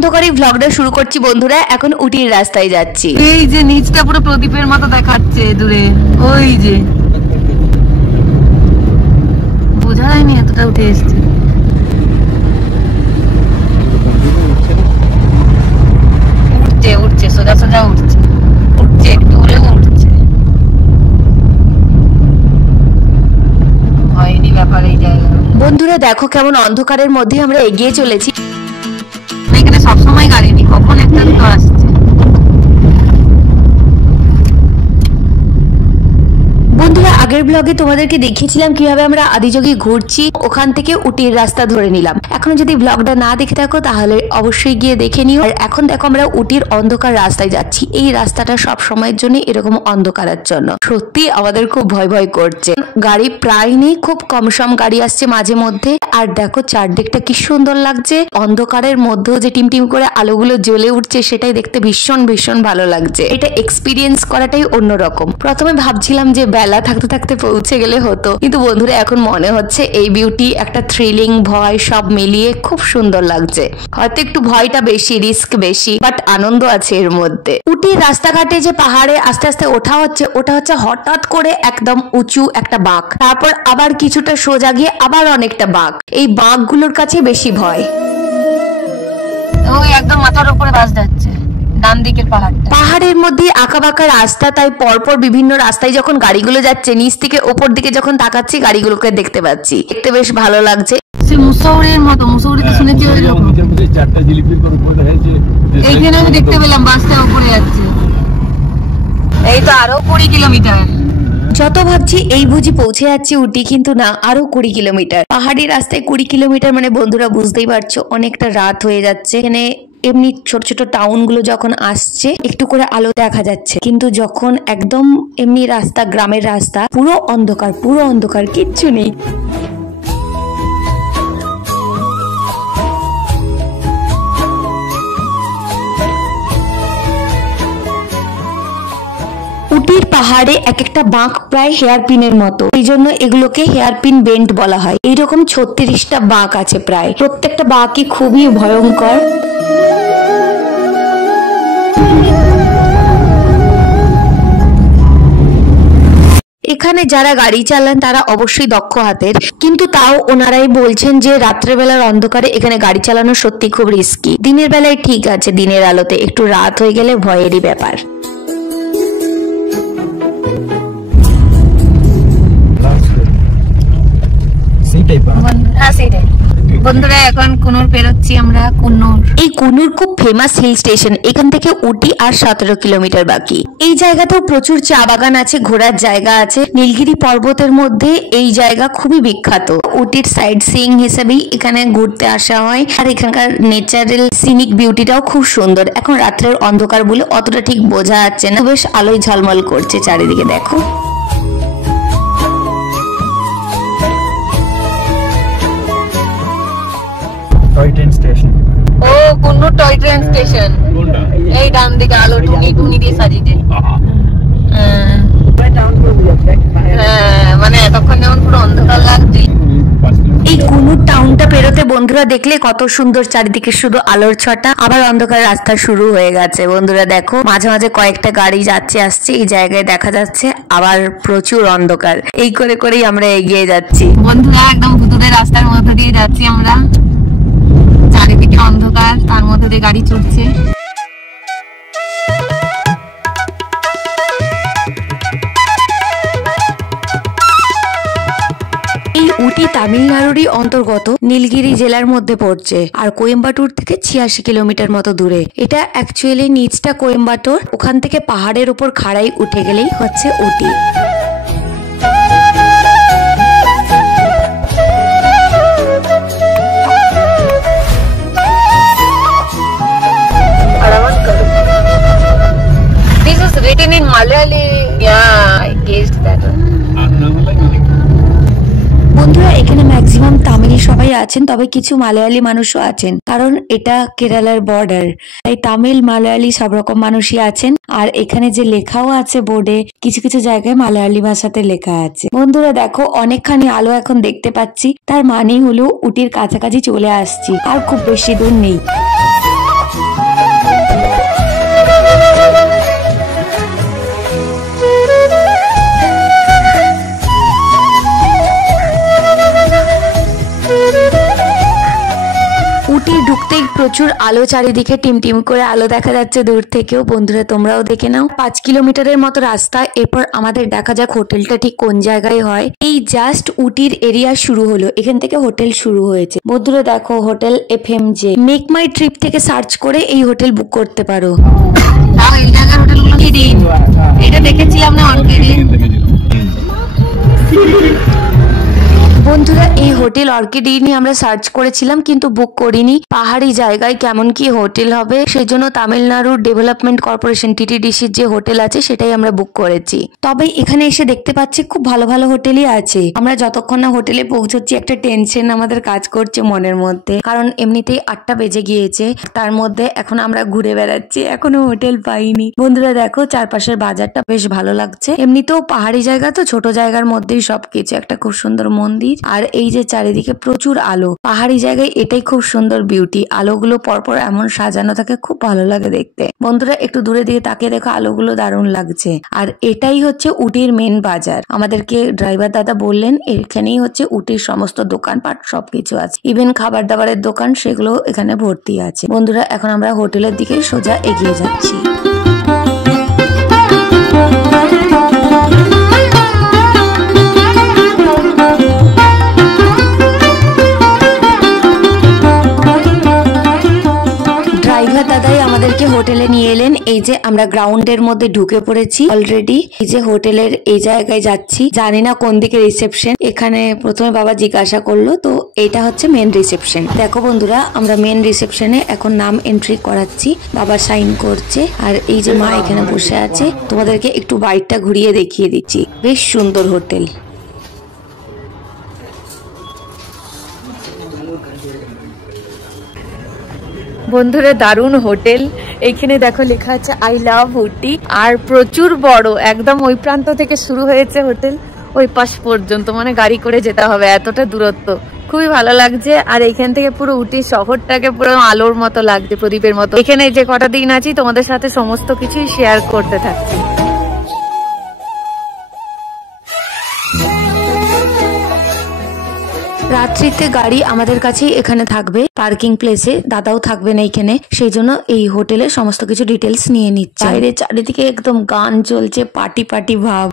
অন্ধকারে ব্লগটা শুরু করছি বন্ধুরা। এখন উটির রাস্তায় যাচ্ছি। এই যে নিচটা পুরো প্রদীপের মতো দেখাচ্ছে দূরে, ওই যে বোঝা যায়নি এতটা উঠে এসছে। উঠছে উঠছে সোজা সোজা উঠছে, উঠছে একটু হলেও উঠছে। হয়নি ব্যাপার এই জায়গা। বন্ধুরা দেখো কেমন অন্ধকারের মধ্যে আমরা এগিয়ে চলেছি। এখানে সবসময় গাড়ি নেই, কখন একটা দুটো আসছে। বন্ধুরা আগের ব্লগে তোমাদেরকে দেখিয়েছিলাম কিভাবে আমরা আদিযোগী ঘুরছি, ওখান থেকে উটির রাস্তা ধরে নিলাম। এখন যদি ব্লগটা না দেখে থাকো তাহলে অবশ্যই গিয়ে দেখে নিও। আর এখন দেখো আমরা উটির অন্ধকার রাস্তায় যাচ্ছি। এই রাস্তাটা সব সময়ের জন্য এরকম অন্ধকারের জন্য সত্যি আমাদের খুব ভয় ভয় করছে। গাড়ি প্রায় নেই, খুব কম সম গাড়ি আসছে মাঝে মধ্যে। আর দেখো চারদিকটা কি সুন্দর লাগছে, অন্ধকারের মধ্যেও যে টিমটিম করে আলোগুলো জ্বলে উঠছে সেটাই দেখতে ভীষণ ভীষণ ভালো লাগছে। এটা এক্সপিরিয়েন্স করাটাই অন্যরকম। প্রথমে ভাবছিলাম যে বেলা থাকতে থাকতে পৌঁছে গেলে হতো, কিন্তু বন্ধুরা এখন মনে হচ্ছে এই বিউটি একটা থ্রিলিং ভয় সব মিলিয়ে খুব সুন্দর লাগছে। হয়তো একটু ভয়টা বেশি, রিস্ক বেশি, বাট আনন্দ আছে এর মধ্যে। উটির রাস্তাঘাটে যে পাহাড়ে আস্তে আস্তে ওঠা হচ্ছে, ওটা হচ্ছে হঠাৎ করে একদম উঁচু একটা বাঁক, তারপর আবার কিছুটা সোজা গিয়ে আবার অনেকটা বাঁক। এই বাঁকগুলোর কাছে বেশি ভয়। ওই একদম মাথার উপরে বাস যাচ্ছে ডান দিকের পাহাড়টা। পাহাড়ের মধ্যে আঁকা বাঁকা রাস্তা, তাই পরপর বিভিন্ন রাস্তায় যখন গাড়িগুলো যাচ্ছে নিচ থেকে ওপর দিকে যখন তাকাচ্ছি গাড়িগুলোকে দেখতে পাচ্ছি, দেখতে বেশ ভালো লাগছে। সে মুসৌরির মতো, মুসৌরিতে শুনেছি ওই রকম। এইখানে আমি দেখতে পেলাম বাসটা উপরে যাচ্ছে। এই তো আরো 20 কিলোমিটার। যত ভাবছি এই বুঝি পৌঁছে যাচ্ছি উটি, কিন্তু না, আরো 20 কিলোমিটার। পাহাড়ি রাস্তায় 20 কিলোমিটার মানে বন্ধুরা বুঝতেই পারছো অনেকটা রাত হয়ে যাচ্ছে। এখানে এমনি ছোট ছোট টাউন গুলো যখন আসছে একটু করে আলো দেখা যাচ্ছে, কিন্তু যখন একদম এমনি রাস্তা, গ্রামের রাস্তা, পুরো অন্ধকার, পুরো অন্ধকার, কিচ্ছু নেই। উটির পাহাড়ে এক একটা বাঁক প্রায় হেয়ার পিনের মতো, এই জন্য এগুলোকে হেয়ার পিন বেন্ড বলা হয়। এইরকম 36টা বাঁক আছে প্রায়, প্রত্যেকটা বাঁকই খুবই ভয়ঙ্কর। এখানে যারা গাড়ি চালান তারা অবশ্যই দক্ষ হাতের, কিন্তু তাও ওনারাই বলছেন যে রাত্রেবেলার অন্ধকারে এখানে গাড়ি চালানো সত্যি খুব রিস্কি। দিনের বেলায় ঠিক আছে, দিনের আলোতে, একটু রাত হয়ে গেলে ভয়েরই ব্যাপার। বন্ধুরা এখন কুনুর পেরোচ্ছি আমরা। কুনুর, এই কুনুর খুব ফেমাস হিল স্টেশন। এখান থেকে উটি আর 17 কিলোমিটার বাকি। এই জায়গাতেও প্রচুর চা বাগান আছে, ঘোরার জায়গা আছে। নীলগিরি পর্বতের মধ্যে এই জায়গা খুবই বিখ্যাত। উটির সাইড সিইং হিসেবেই এখানে ঘুরতে আসা হয়। আর এখানকার ন্যাচারাল সিনিক বিউটিটাও খুব সুন্দর। এখন রাত্রের অন্ধকার বলে অতটা ঠিক বোঝা যাচ্ছে না, বেশ আলোয় ঝলমল করছে চারিদিকে, দেখো। Toy train station. ও কুন্নুর টয় ট্রেন স্টেশন। এই ডান দিকে আলো টুনি টুনি দিয়ে সাজিয়েছে। মানে এতক্ষণ যেমন পুরো অন্ধকার লাগছে। এই কুনুর টাউনটা পেরোতে বন্ধুরা দেখলে কত সুন্দর, চারিদিকে শুধু আলোর ছটা, আবার অন্ধকার রাস্তা শুরু হয়ে গেছে। বন্ধুরা দেখো মাঝে মাঝে কয়েকটা গাড়ি যাচ্ছে আসছে, এই জায়গায় দেখা যাচ্ছে আবার প্রচুর অন্ধকার। এই করে করেই আমরা এগিয়ে যাচ্ছি। বন্ধুরা একদম ভুতুদের রাস্তার মধ্যে দিয়ে যাচ্ছি আমরা, চারিদিকে অন্ধকার, তার মধ্যে দিয়ে গাড়ি চড়ছে। এই উটি তামিলনাড়ুরই অন্তর্গত, নীলগিরি জেলার মধ্যে পড়ছে। আর কোয়েম্বাটুর থেকে 86 কিলোমিটার মতো দূরে। এটা অ্যাকচুয়ালি নিচটা কোয়েম্বাটোর, ওখান থেকে পাহাড়ের উপর খাড়াই উঠে গেলেই হচ্ছে উটি। This is written in Malayali. Yeah, I guessed that one. বন্ধুরা এখানে ম্যাক্সিমাম তামিল সবাই আছেন, তবে কিছু মালায়ালি মানুষও আছেন, কারণ এটা কেরালার বর্ডার, তাই তামিল মালায়ালি সব রকম মানুষই আছেন। আর এখানে যে লেখাও আছে বোর্ডে, কিছু কিছু জায়গায় মালায়ালি ভাষাতে লেখা আছে। বন্ধুরা দেখো অনেকখানি আলো এখন দেখতে পাচ্ছি, তার মানে হলো উটির কাছাকাছি চলে আসছি, আর খুব বেশি দূর নেই। উটি ঢুকতেই প্রচুর আলো, চারিদিকে টিমটিম করে আলো দেখা যাচ্ছে দূর থেকেও। বন্ধুরা তোমরাও দেখে নাও। 5 কিলোমিটারের মতো রাস্তা। এরপর আমাদের দেখা যাক হোটেলটা ঠিক কোন জায়গায় হয়। এই জাস্ট উটির এরিয়া শুরু হলো, এখান থেকে হোটেল শুরু হয়েছে। বন্ধুরা দেখো, হোটেল FMJ। মেক মাই ট্রিপ থেকে সার্চ করে এই হোটেল বুক করতে পারো। এই জায়গার হোটেলগুলো কি দিন এটা দেখেছিলাম না অর্কিড। বন্ধুরা এই হোটেল অর্কিড নিয়ে আমরা সার্চ করেছিলাম কিন্তু বুক করিনি। পাহাড়ি জায়গায় কেমন কি হোটেল হবে, সেই জন্য তামিলনাড়ু ডেভেলপমেন্ট কর্পোরেশন TTDCর যে হোটেল আছে সেটাই আমরা বুক করেছি। তবে এখানে এসে দেখতে পাচ্ছি খুব ভালো ভালো হোটেলই আছে। আমরা যতক্ষণ না হোটেলে পৌঁছচ্ছি একটা টেনশন আমাদের কাজ করছে মনের মধ্যে, কারণ এমনিতেই 8টা বেজে গিয়েছে। তার মধ্যে এখন আমরা ঘুরে বেড়াচ্ছি, এখনো হোটেল পাইনি। বন্ধুরা দেখো চারপাশের বাজারটা বেশ ভালো লাগছে। এমনিতেও পাহাড়ি জায়গা তো, ছোট জায়গার মধ্যেই সবকিছু। একটা খুব সুন্দর মন্দির, আর এই যে চারিদিকে প্রচুর আলো। পাহাড়ি জায়গায় এটাই খুব সুন্দর বিউটি। আলোগুলো পরপর এমন সাজানো থাকে, খুব ভালো লাগে দেখতে। বন্ধুরা একটু দূরে দিকে তাকিয়ে দেখো, আলোগুলো দারুণ লাগছে। আর এটাই হচ্ছে উটির মেন বাজার। আমাদেরকে ড্রাইভার দাদা বললেন এখানেই হচ্ছে উটির সমস্ত দোকানপাট সবকিছু আছে, ইভেন খাবার দাবারের দোকান, সেগুলো এখানে ভর্তি আছে। বন্ধুরা এখন আমরা হোটেলের দিকে সোজা এগিয়ে যাচ্ছি। দাদাই আমাদেরকে হোটেলে নিয়ে এলেন। এই যে আমরা গ্রাউন্ডের মধ্যে ঢুকে পড়েছি অলরেডি। এই যে হোটেলের এই জায়গায় যাচ্ছি, জানি না কোন দিকে রিসেপশন। এখানে প্রথমে বাবা জিজ্ঞাসা করলো, তো এটা হচ্ছে মেন রিসেপশন। দেখো বন্ধুরা আমরা মেন রিসেপশনে এখন নাম এন্ট্রি করাচ্ছি, বাবা সাইন করছে। আর এই যে মা এখানে বসে আছে। তোমাদেরকে একটু বাইকটা ঘুরিয়ে দেখিয়ে দিচ্ছি, বেশ সুন্দর হোটেল। বন্ধুরা দারুণ হোটেল। এইখানে দেখো লেখা আছে আই লাভ উটি, আর প্রচুর বড়, একদম ওই প্রান্ত থেকে শুরু হয়েছে হোটেল ওই পাশ পর্যন্ত, মানে গাড়ি করে যেতে হবে, এতটা দূরত্ব। খুবই ভালো লাগছে। আর এইখান থেকে পুরো উটি শহরটাকে পুরো আলোর মতো লাগছে, প্রদীপের মতো। এখানে যে কটা দিন আছি তোমাদের সাথে সমস্ত কিছুই শেয়ার করতে থাকছি। রাত্রিতে গাড়ি আমাদের কাছেই এখানে থাকবে, পার্কিং প্লেসে। দাদাও থাকবেন এইখানে, সেই জন্য এই হোটেলের সমস্ত কিছু ডিটেলস নিয়ে নিচ্ছে। বাইরে চারিদিকে একদম গান চলছে, পার্টি পার্টি ভাব।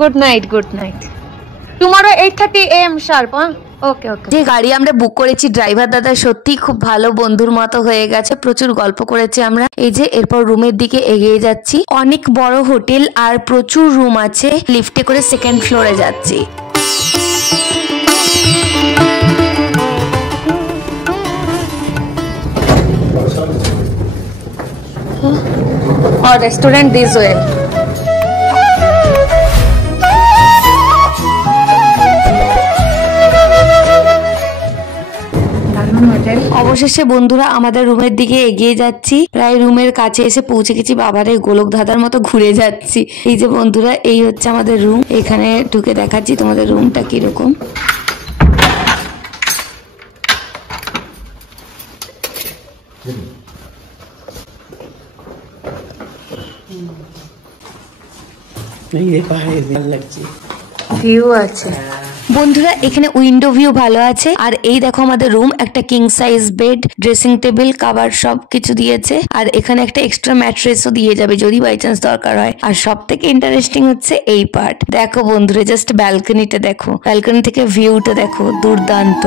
Good night, good night. Tomorrow 8:30 AM sharp. Okay okay. যে গাড়ি আমরা বুক করেছি, ড্রাইভার দাদা সত্যি খুব ভালো, বন্ধুর মতো হয়ে গেছে। প্রচুর গল্প করেছি আমরা। এই যে এরপর রুমের দিকে এগিয়ে যাচ্ছি। অনেক বড় হোটেল আর প্রচুর রুম আছে। লিফটে করে সেকেন্ড ফ্লোরে যাচ্ছি। और रेस्टोरेंट दिस वे। অবশেষে বন্ধুরা আমাদের রুমের দিকে এগিয়ে যাচ্ছি। প্রায় রুমের কাছে এসে পৌঁছে গেছি। বাবারে গোলক ধাঁধার মতো ঘুরে যাচ্ছি। এই যে বন্ধুরা এই হচ্ছে আমাদের রুম। এখানে ঢুকে দেখাচ্ছি তোমাদের রুমটা কিরকম। ভিউ আছে বন্ধুরা, এখানে উইন্ডো ভিউ ভালো আছে। আর এই দেখো আমাদের রুম, একটা king size bed, dressing table, cover সব কিছু দিয়েছে। আর এখানে একটা এক্সট্রা ম্যাট্রেসও দিয়ে যাবে যদি বাই চান্স দরকার হয়। আর সব থেকে ইন্টারেস্টিং হচ্ছে এই পার্ট। দেখো বন্ধুরা জাস্ট ব্যালকনিটা দেখো, ব্যালকনি থেকে ভিউটা দেখো, দুর্দান্ত।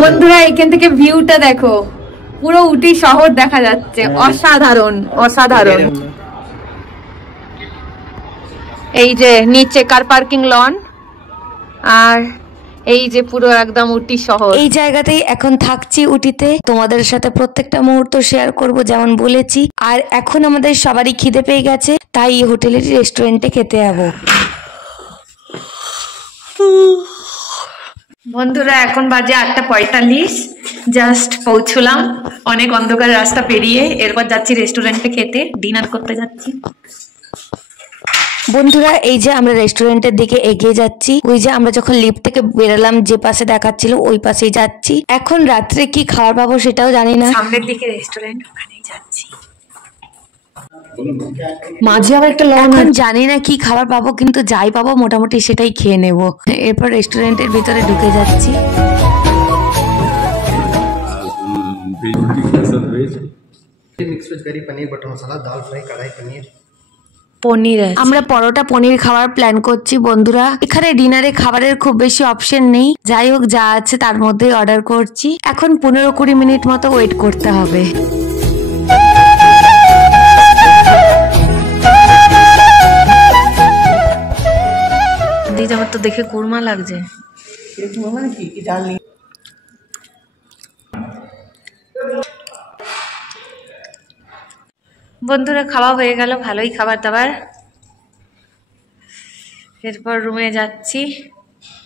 বন্ধুরা এখান থেকে ভিউটা দেখো, পুরো উটি শহর দেখা যাচ্ছে। অসাধারণ অসাধারণ। এই যে নিচে কার পার্কিং লন, আর এই যে পুরো একদম উটি শহর। এই জায়গাতেই এখন থাকছি উটিতে। তোমাদের সাথে প্রত্যেকটা মুহূর্ত শেয়ার করব যেমন বলেছি। আর এখন আমাদের সবারই খিদে পেয়ে গেছে, তাই এই হোটেলের রেস্টুরেন্টে খেতে যাবো। বন্ধুরা এখন বাজে 8:45, জাস্ট পৌঁছলাম অনেক অন্ধকার রাস্তা পেরিয়ে। এরপর যাচ্ছি রেস্টুরেন্টে খেতে, ডিনার করতে যাচ্ছি। বন্ধুরা এই যে আমরা রেস্টুরেন্টের দিকে এগিয়ে যাচ্ছি, ওই যে আমরা যখন লিফট থেকে বেরোলাম যে পাশে দেখাচ্ছিল ওই পাশেই যাচ্ছি। এখন রাত্রে কি খাবার পাবো সেটাও জানি না। সামনের দিকে রেস্টুরেন্ট, ওখানেই যাচ্ছি। মাঝে আবার একটা লং জানি না কি খাবার পাবো, কিন্তু যাই পাবো মোটামুটি সেটাই খেয়ে নেব। এরপর রেস্টুরেন্টের ভিতরে ঢুকে যাচ্ছি। Mix veg curry paneer butter masala dal fry kadai paneer পনির। আমরা পরোটা পনির খাওয়ার প্ল্যান করছি বন্ধুরা। এখানে ডিনারে খাবারের খুব বেশি অপশন নেই, যাই হোক যা আছে তার মধ্যেই অর্ডার করছি। এখন 15-20 মিনিট মতো ওয়েট করতে হবে। দিদি আমার তো দেখে কুরমা লাগছে। বন্ধুরা খাওয়া হয়ে গেল, ভালোই খাবার দাবার। এরপর রুমে যাচ্ছি।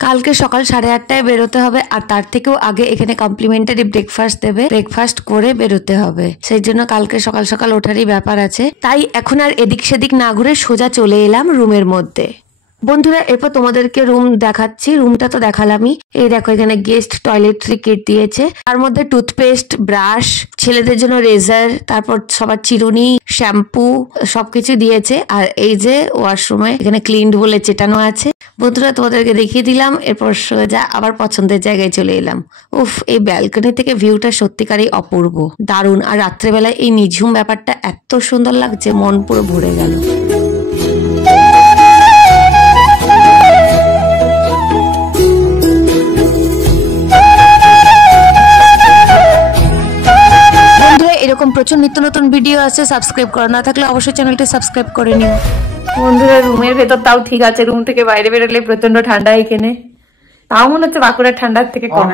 কালকে সকাল 8:30টায় বেরোতে হবে, আর তার থেকেও আগে এখানে কমপ্লিমেন্টারি ব্রেকফাস্ট দেবে। ব্রেকফাস্ট করে বেরোতে হবে, সেই জন্য কালকে সকাল সকাল ওঠারই ব্যাপার আছে। তাই এখন আর এদিক সেদিক না ঘুরে সোজা চলে এলাম রুমের মধ্যে। বন্ধুরা এরপর তোমাদেরকে রুম দেখাচ্ছি। রুমটা তো দেখালামই। এই দেখো এখানে গেস্ট টয়লেট্রি কিট দিয়েছে, তার মধ্যে টুথপেস্ট, ব্রাশ, ছেলেদের জন্য রেজার, তারপর সবার চিরুনি, শ্যাম্পু সবকিছু দিয়েছে। আর এই যে ওয়াশরুমে এখানে ক্লিনড বলে চেটানো আছে। বন্ধুরা তোমাদেরকে দেখিয়ে দিলাম, এরপর সোজা আবার পছন্দের জায়গায় চলে এলাম। উফ, এই ব্যালকনি থেকে ভিউটা সত্যিকারই অপূর্ব, দারুণ। আর রাত্রেবেলায় এই নিঝুম ব্যাপারটা এত সুন্দর লাগছে, মন পুরো ভরে গেল। এরকম প্রচুর নিত্য নতুন ভিডিও আছে, সাবস্ক্রাইব করা না থাকলে অবশ্যই চ্যানেলটি সাবস্ক্রাইব করে নিও। বন্ধুরা রুমের ভেতর তাও ঠিক আছে, রুম থেকে বাইরে বেরোলে প্রচন্ড ঠান্ডা এখানে। তাও মনে হচ্ছে বাঁকুড়ার ঠান্ডার থেকে কম।